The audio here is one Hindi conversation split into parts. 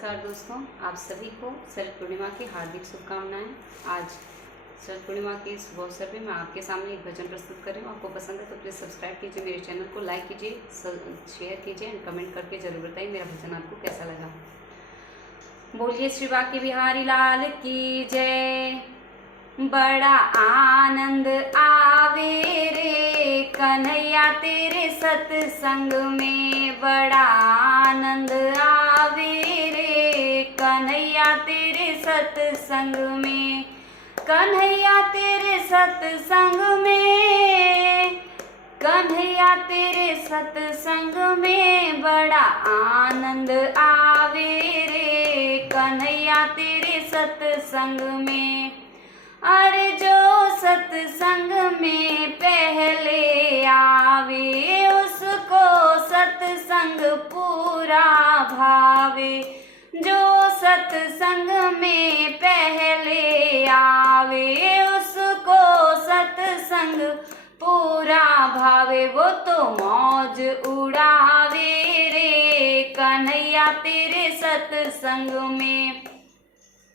नमस्कार दोस्तों, आप सभी को शरद पूर्णिमा की हार्दिक शुभकामनाएं। आज शरद पूर्णिमा के इस शुभ अवसर में मैं आपके सामने एक भजन प्रस्तुत कर रही हूँ। आपको पसंद है तो प्लीज़ सब्सक्राइब कीजिए, मेरे चैनल को लाइक कीजिए, शेयर कीजिए एंड कमेंट करके जरूर बताइए मेरा भजन आपको कैसा लगा। बोलिए श्री बांके बिहारी लाल की जय। बड़ा आनंद आवे रे कन्हैया तेरे सत्संग में, बड़ा आनंद आवे रे कन्हैया तेरे सत्संग में, कन्हैया तेरे सत्संग में, कन्हैया तेरे सत्संग में, बड़ा आनंद आवे रे कन्हैया तेरे सत्संग में। अरे जो सत्संग में पहले आवे उसको सत्संग पूरा भावे, जो सत्संग में पहले आवे उसको सत्संग पूरा भावे। वो तो मौज उड़ावे रे कन्हैया तेरे सत्संग में,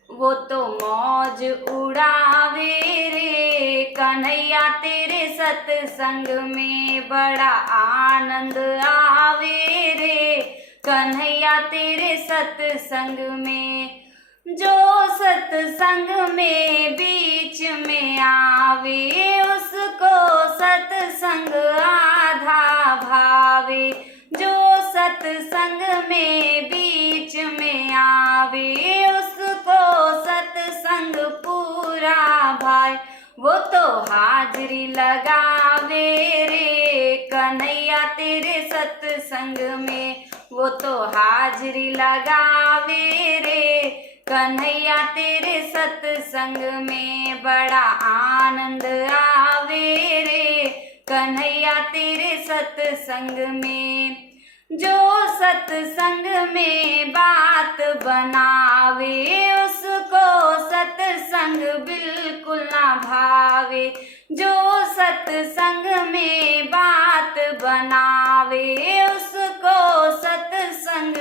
वो तो मौज उड़ावे रे कन्हैया तेरे सत्संग में, बड़ा आनंद आवे रे कन्हैया तेरे सत्संग में। जो सत्संग में बीच में आवे उसको सत्संग आधा भावे, जो सत्संग में बीच में आवे उसको सत्संग पूरा भाई। वो तो हाजरी लगावे रे कन्हैया तेरे सत्संग में, वो तो हाजरी लगावे रे कन्हैया तेरे सत्संग में, बड़ा आनंद आवे रे कन्हैया तेरे सत्संग में। जो सत्संग में बात बनावे उसको सत्संग बिल्कुल ना भावे, जो सत्संग में बात बनावे उसको सत्संग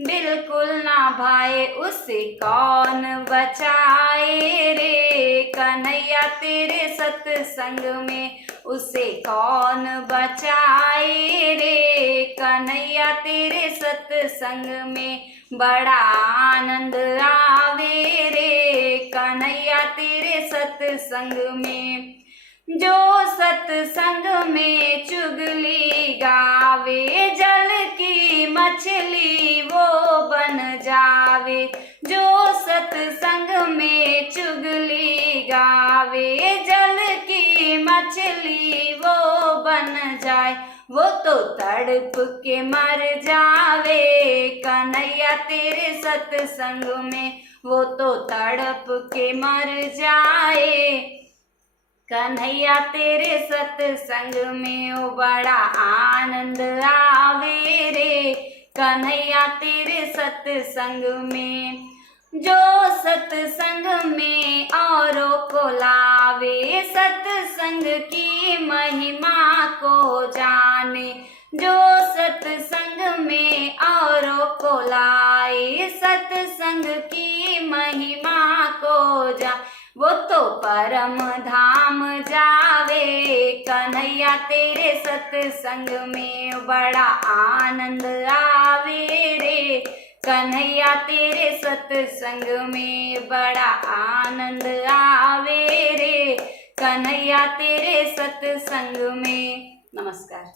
बिल्कुल ना भाए। उसे कौन बचाए रे कन्हैया तेरे सत्संग में, उसे कौन बचाए रे कन्हैया तेरे सत्संग में, बड़ा आनंद आवे रे कन्हैया तेरे सत्संग में। जो सत्संग में चुगली गावे जल की मछली वो बन जावे, जो सत्संग में चुगली गावे जल की मछली वो बन जाए। वो तो तड़प के मर जावे कन्हैया तेरे सत्संग में, वो तो तड़प के मर जाए कन्हैया तेरे सत्संग में। ओ बड़ा आनंद आवे रे कन्हैया तेरे सत्संग में। जो सत्संग में औरों को लावे सत्संग की महिमा को जाने, जो सत्संग में औरों को लाए सत्संग की महिमा को जाने, वो तो परम धाम जावे कन्हैया तेरे सत्संग में, बड़ा आनंद आवे रे कन्हैया तेरे सत्संग में, बड़ा आनंद आवे रे कन्हैया तेरे सत्संग में। नमस्कार।